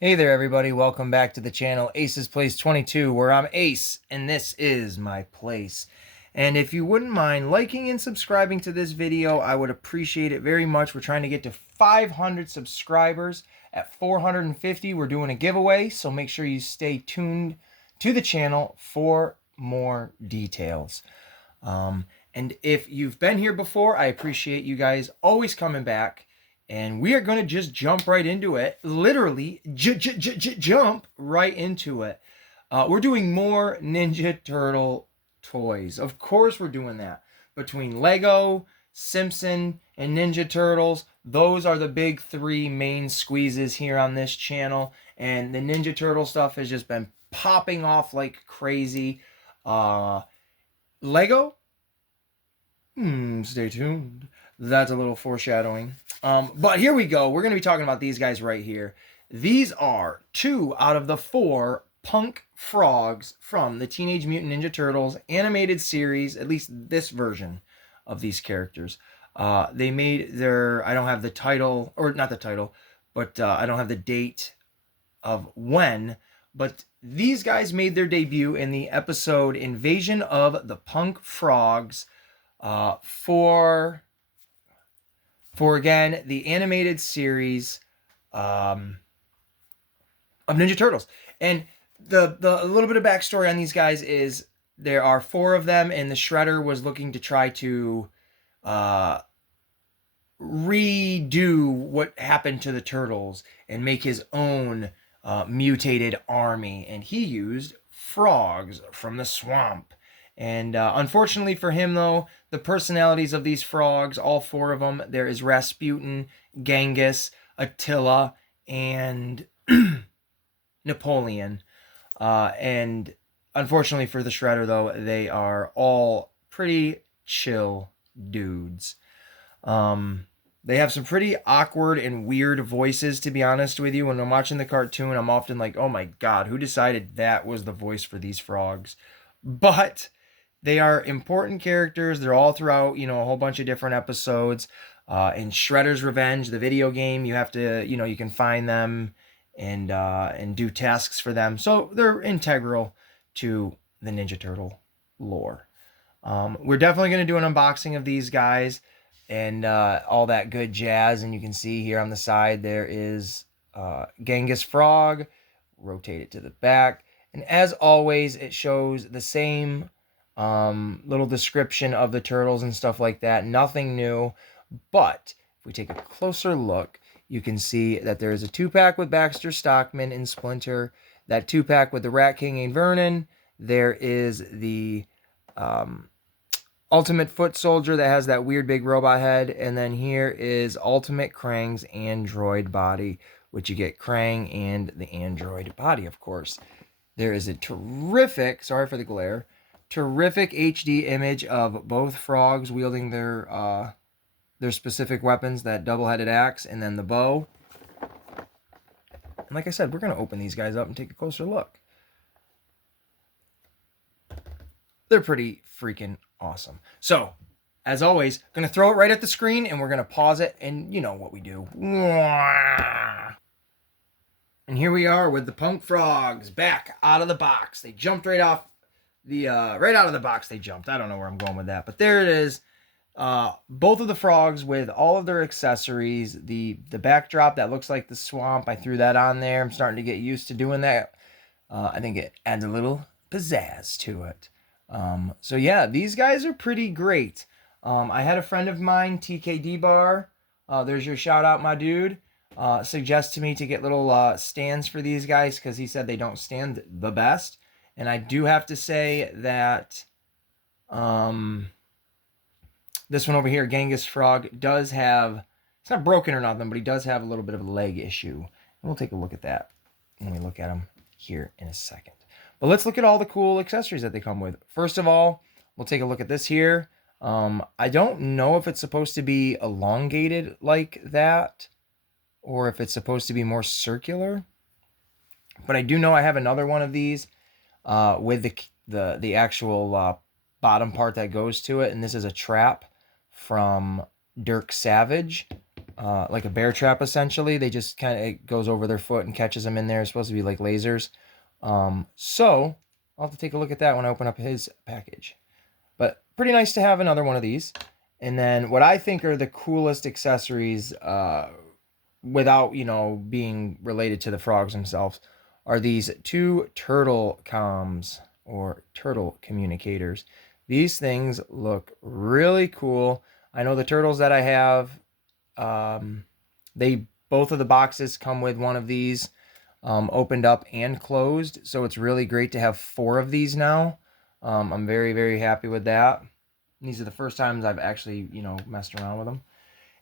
Hey there, everybody. Welcome back to the channel Ace's Place 22, where I'm Ace, and this is my place. And if you wouldn't mind liking and subscribing to this video, I would appreciate it very much. We're trying to get to 500 subscribers. At 450, we're doing a giveaway, so make sure you stay tuned to the channel for more details. And if you've been here before, I appreciate you guys always coming back. And we are going to just jump right into it. Literally, jump right into it. We're doing more Ninja Turtle toys. Of course, we're doing that. Between Lego, Simpson, and Ninja Turtles, those are the big three main squeezes here on this channel. And the Ninja Turtle stuff has just been popping off like crazy. Lego, stay tuned. That's a little foreshadowing. But here we go. We're going to be talking about these guys right here. These are 2 out of the 4 punk frogs from the Teenage Mutant Ninja Turtles animated series, at least this version of these characters. They made their, I don't have the title, or not the title, but I don't have the date of when, but these guys made their debut in the episode Invasion of the Punk Frogs, for again the animated series of Ninja Turtles. And the little bit of backstory on these guys is there are 4 of them, and the Shredder was looking to try to redo what happened to the Turtles and make his own mutated army, and he used frogs from the swamp. And unfortunately for him, though, the personalities of these frogs, all 4 of them, there is Rasputin, Genghis, Attila, and Napoleon. And unfortunately for the Shredder, though, they are all pretty chill dudes. They have some pretty awkward and weird voices, to be honest with you. When I'm watching the cartoon, I'm often like, oh my god, who decided that was the voice for these frogs? But they are important characters. They're all throughout, a whole bunch of different episodes. In Shredder's Revenge, the video game, you have to, you can find them and do tasks for them. So they're integral to the Ninja Turtle lore. We're definitely going to do an unboxing of these guys and all that good jazz. And you can see here on the side there is Genghis Frog. Rotate it to the back. And as always, it shows the same little description of the turtles and stuff like that. Nothing new. But if we take a closer look, you can see that there is a 2-pack with Baxter Stockman and Splinter. That 2-pack with the Rat King and Vernon. There is the Ultimate Foot Soldier that has that weird big robot head. And then here is Ultimate Krang's android body, which you get Krang and the android body, of course. There is a terrific, sorry for the glare, terrific HD image of both frogs wielding their specific weapons, that double-headed axe and then the bow. And like I said, we're going to open these guys up and take a closer look. They're pretty freaking awesome. So, as always, going to throw it right at the screen and we're going to pause it, and you know what we do. And here we are with the punk frogs back out of the box. They jumped right off the right out of the box. They jumped. I don't know where I'm going with that, but there it is. Both of the frogs with all of their accessories. The backdrop that looks like the swamp, I threw that on there. I'm starting to get used to doing that. I think it adds a little pizzazz to it. So yeah, these guys are pretty great. I had a friend of mine, TKD Bar, there's your shout out, my dude, suggest to me to get little stands for these guys because he said they don't stand the best. And I do have to say that this one over here, Genghis Frog, does have, it's not broken or nothing, but he does have a little bit of a leg issue. And we'll take a look at that when we look at him here in a second. But let's look at all the cool accessories that they come with. First of all, we'll take a look at this here. I don't know if it's supposed to be elongated like that or if it's supposed to be more circular. But I do know I have another one of these with the actual bottom part that goes to it. And this is a trap from Dirk Savage. like a bear trap essentially. They just kind of, it goes over their foot and catches them in there. It's supposed to be like lasers. So I'll have to take a look at that when I open up his package. But pretty nice to have another one of these. And then what I think are the coolest accessories, without, being related to the frogs themselves, are these two turtle comms or turtle communicators. These things look really cool. I know the turtles that I have, they both of the boxes come with one of these, opened up and closed. So it's really great to have 4 of these now. I'm very, very happy with that. These are the first times I've actually, messed around with them.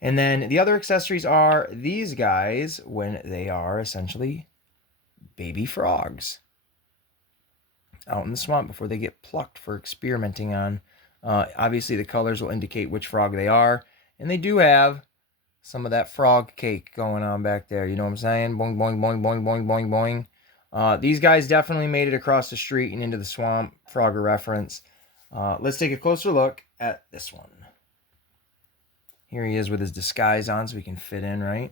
And then the other accessories are these guys when they are essentially baby frogs out in the swamp before they get plucked for experimenting on. Obviously, the colors will indicate which frog they are. And they do have some of that frog cake going on back there. You know what I'm saying? Boing, boing, boing, boing, boing, boing, boing. These guys definitely made it across the street and into the swamp. Frogger reference. Let's take a closer look at this one. Here he is with his disguise on so he can fit in, right?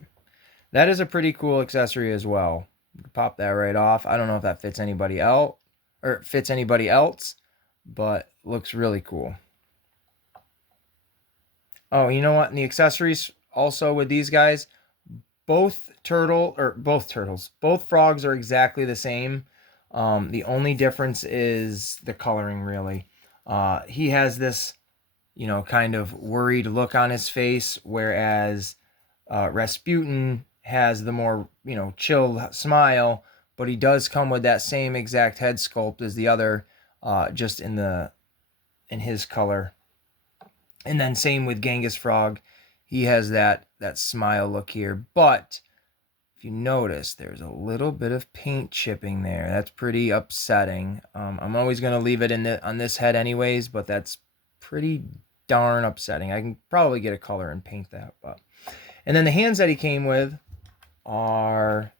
That is a pretty cool accessory as well. You can pop that right off. I don't know if that fits anybody else, but looks really cool. Oh, you know what? And the accessories also with these guys, both frogs are exactly the same. The only difference is the coloring, really. He has this, kind of worried look on his face, whereas Rasputin has the more, chill smile, but he does come with that same exact head sculpt as the other, just in his color. And then same with Genghis Frog. He has that smile look here. But if you notice, there's a little bit of paint chipping there. That's pretty upsetting. I'm always going to leave it on this head anyways, but that's pretty darn upsetting. I can probably get a color and paint that. And then the hands that he came with are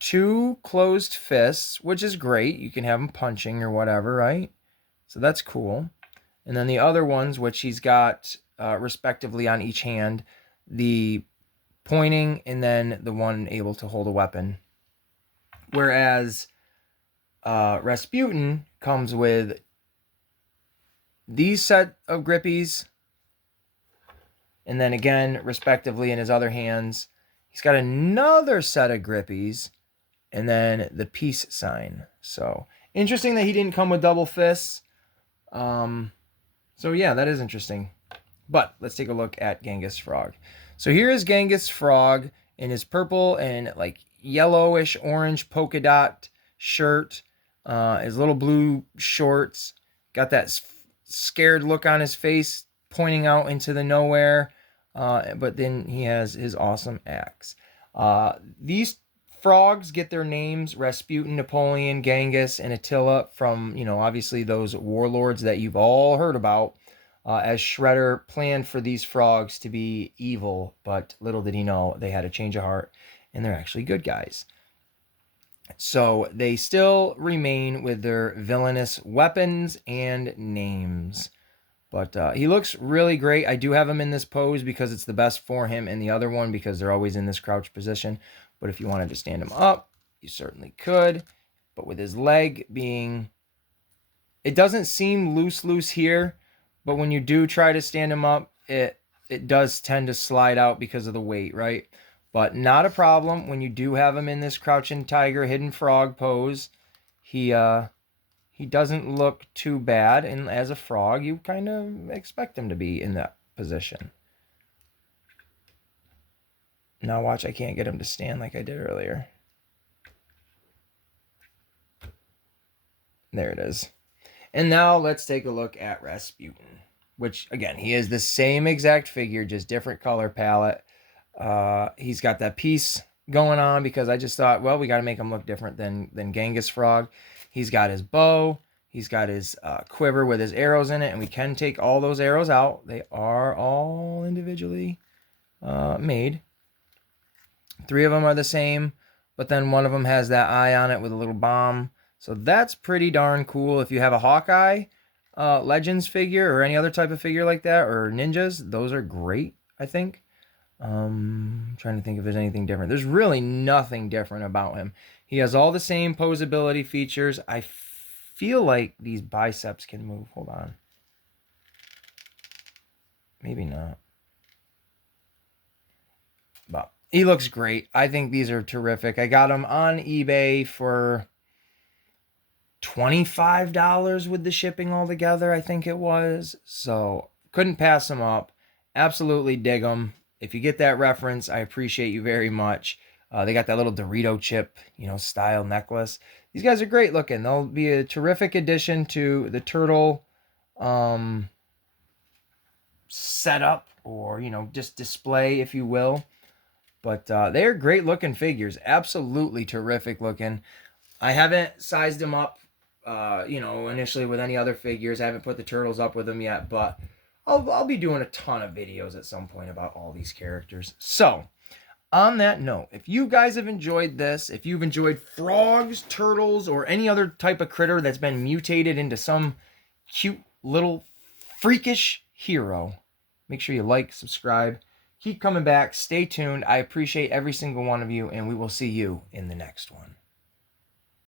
2 closed fists, which is great. You can have him punching or whatever, right? So that's cool. And then the other ones, which he's got respectively on each hand, the pointing and then the one able to hold a weapon. Whereas Rasputin comes with these set of grippies, and then again, respectively in his other hands, he's got another set of grippies, and then the peace sign. So interesting that he didn't come with double fists. So yeah, that is interesting. But let's take a look at Genghis Frog. So here is Genghis Frog in his purple and like yellowish orange polka dot shirt, his little blue shorts, got that scared look on his face pointing out into the nowhere, but then he has his awesome axe. These frogs get their names, Rasputin, Napoleon, Genghis, and Attila, from, obviously those warlords that you've all heard about, as Shredder planned for these frogs to be evil, but little did he know they had a change of heart, and they're actually good guys. So they still remain with their villainous weapons and names. But he looks really great. I do have him in this pose because it's the best for him, and the other one because they're always in this crouch position. But if you wanted to stand him up, you certainly could. But with his leg being... It doesn't seem loose here, but when you do try to stand him up, it does tend to slide out because of the weight, right? But not a problem when you do have him in this crouching tiger, hidden frog pose. He doesn't look too bad, and as a frog, you kind of expect him to be in that position. Now watch, I can't get him to stand like I did earlier. There it is. And now let's take a look at Rasputin, which, again, he is the same exact figure, just different color palette. He's got that piece going on because I just thought, well, we got to make him look different than Genghis Frog. He's got his bow. He's got his quiver with his arrows in it, and we can take all those arrows out. They are all individually made. 3 of them are the same, but then one of them has that eye on it with a little bomb. So that's pretty darn cool. If you have a Hawkeye Legends figure or any other type of figure like that, or ninjas, those are great, I think. Trying to think if there's anything different. There's really nothing different about him. He has all the same posability features. I feel like these biceps can move. Hold on. Maybe not. But he looks great. I think these are terrific. I got them on eBay for $25 with the shipping altogether, I think it was. So couldn't pass them up. Absolutely dig them. If you get that reference, I appreciate you very much. They got that little Dorito chip, style necklace. These guys are great looking. They'll be a terrific addition to the turtle setup, or just display, if you will. But they're great looking figures. Absolutely terrific looking. I haven't sized them up, initially with any other figures. I haven't put the turtles up with them yet, but I'll be doing a ton of videos at some point about all these characters. So, on that note, if you guys have enjoyed this, if you've enjoyed frogs, turtles, or any other type of critter that's been mutated into some cute little freakish hero, make sure you like, subscribe, keep coming back, stay tuned. I appreciate every single one of you, and we will see you in the next one.